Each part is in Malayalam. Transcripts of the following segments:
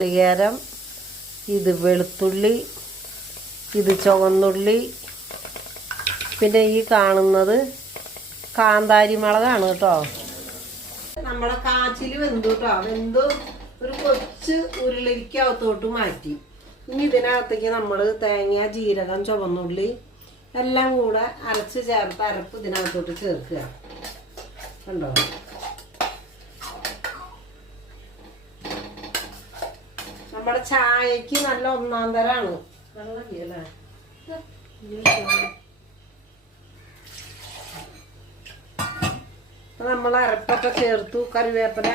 നാളികേരം ഇത് വെളുത്തുള്ളി ഇത് ചുവന്നുള്ളി പിന്നെ ഈ കാണുന്നത് കാന്താരി മുളകാണ് കേട്ടോ. നമ്മളെ കാച്ചിൽ വെന്തു കേട്ടോ. വെന്തു ഒരു കൊച്ച് ഉരുളിരിക്കകത്തോട്ട് മാറ്റി. ഇനി ഇതിനകത്തേക്ക് നമ്മൾ തേങ്ങ ജീരകം ചുവന്നുള്ളി എല്ലാം കൂടെ അരച്ച് ചേർത്ത് അരപ്പ് ഇതിനകത്തോട്ട് ചേർക്കുക. കണ്ടോ? നമ്മുടെ ചായക്ക് നല്ല ഒന്നാം തരാണ്. വെള്ളമില്ലേ നമ്മൾ അരപ്പൊക്കെ ചേർത്തു കറിവേപ്പില.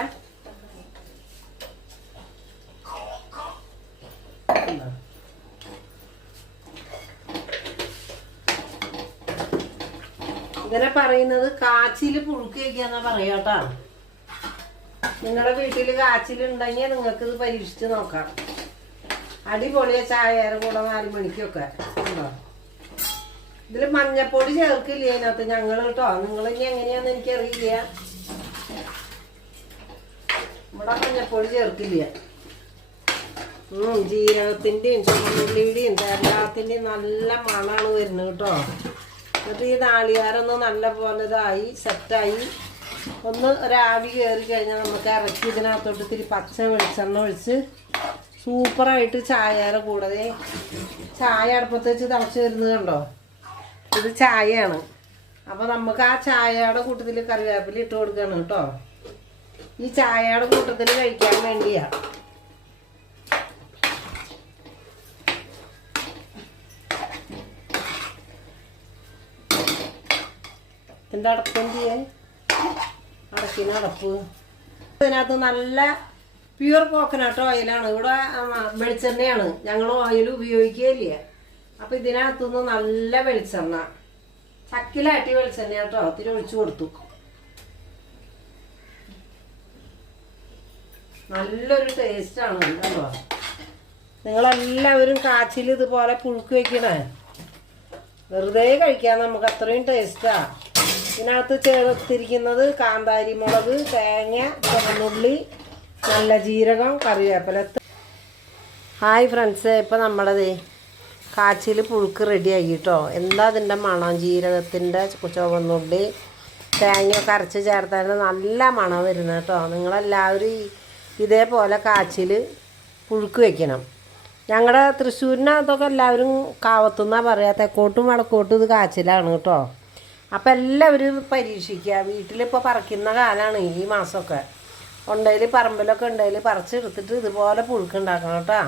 ഇങ്ങനെ ഇതിനെ പറയുന്നത് കാച്ചിൽ പുഴുക്കേക്കാന്നാ പറയാട്ടാ നിങ്ങളുടെ വീട്ടിൽ കാച്ചിലുണ്ടെങ്കിൽ നിങ്ങൾക്ക് ഇത് പരീക്ഷിച്ച് നോക്കാം. അടിപൊളിയ ചായയുടെ കൂടെ നാല് മണിക്കൊക്കെ. ഉണ്ടോ? ഇതിൽ മഞ്ഞപ്പൊടി ചേർക്കില്ല അതിനകത്ത്? ഞങ്ങൾ കേട്ടോ നിങ്ങൾ ഇനി എങ്ങനെയാന്ന് എനിക്കറിയില്ല. ഇവിടെ മഞ്ഞപ്പൊടി ചേർക്കില്ല? ജീരകത്തിന്റെയും ചുമന്നുള്ളിയുടെയും തേങ്ങാത്തിന്റെയും നല്ല മണമാണ് വരുന്നത് കേട്ടോ. എന്നിട്ട് ഈ നാളികാരൊന്ന് നല്ല പോലെ ഇതായി സെറ്റായി ഒന്ന് ഒരാവി കയറി കഴിഞ്ഞാൽ നമുക്ക് ഇറക്കി ഇതിനകത്തോട്ട് ഇത്തിരി പച്ച വെളിച്ചെണ്ണ ഒഴിച്ച് സൂപ്പറായിട്ട് ചായയുടെ കൂടെ ചായ അടുപ്പത്ത് വെച്ച് തിളച്ച് വരുന്നത് കണ്ടോ? ഇത് ചായയാണ്. അപ്പോൾ നമുക്ക് ആ ചായയുടെ കൂട്ടത്തിൽ കറിവേപ്പില ഇട്ട് കൊടുക്കണം കേട്ടോ. ഈ ചായയുടെ കൂട്ടത്തിൽ കഴിക്കാൻ വേണ്ടിയാ. എന്താ അടക്കം ചെയ്യാൻ ചെയ്യേ അടക്കിന് ഇതിനകത്ത് നല്ല പ്യുവർ കോക്കനട്ട് ഓയിലാണ് ഇവിടെ വെളിച്ചെണ്ണയാണ്. ഞങ്ങൾ ഓയിൽ ഉപയോഗിക്കുകയില്ല. അപ്പം ഇതിനകത്തുനിന്ന് നല്ല വെളിച്ചെണ്ണ. ചക്കിലാട്ടി വെളിച്ചെണ്ണ കേട്ടോ. ഒത്തിരി ഒഴിച്ചു കൊടുത്തു. നല്ലൊരു ടേസ്റ്റാണ് കണ്ടോ? നിങ്ങളെല്ലാവരും കാച്ചിൽ ഇതുപോലെ പുഴുക്ക് വെക്കണേ. വെറുതെ കഴിക്കാൻ നമുക്ക് അത്രയും ടേസ്റ്റാ ഇതിനകത്ത് ചേർത്തിരിക്കുന്നത് കാന്താരി മുളക് തേങ്ങ ചുവന്നുള്ളി നല്ല ജീരകം കറിവേപ്പില. ഹായ് ഫ്രണ്ട്സ് ഇപ്പം നമ്മളത് കാച്ചിൽ പുഴുക്ക് റെഡിയായി കേട്ടോ. എന്താ അതിന്റെ മണം? ജീരകത്തിന്റെ ചുവന്നുള്ളി തേങ്ങയൊക്കെ അരച്ച് ചേർത്തായിരുന്നു നല്ല മണം വരുന്നത് കേട്ടോ. നിങ്ങളെല്ലാവരും ഇതേപോലെ കാച്ചിൽ പുഴുക്ക് വയ്ക്കണം ഞങ്ങളുടെ തൃശ്ശൂരിനകത്തൊക്കെ എല്ലാവരും കാവത്തുനിന്നാണ് പറയുക തെക്കോട്ടും വടക്കോട്ടും ഇത് കാച്ചിലാണ് കേട്ടോ. അപ്പം എല്ലാവരും പരീക്ഷിക്കുക. വീട്ടിലിപ്പോൾ പറിക്കുന്ന കാലമാണ് ഈ മാസമൊക്കെ. ഉണ്ടെങ്കിൽ പറമ്പിലൊക്കെ ഉണ്ടെങ്കിൽ പറിച്ചെടുത്തിട്ട് ഇതുപോലെ പുഴുക്കുണ്ടാക്കണം കേട്ടോ.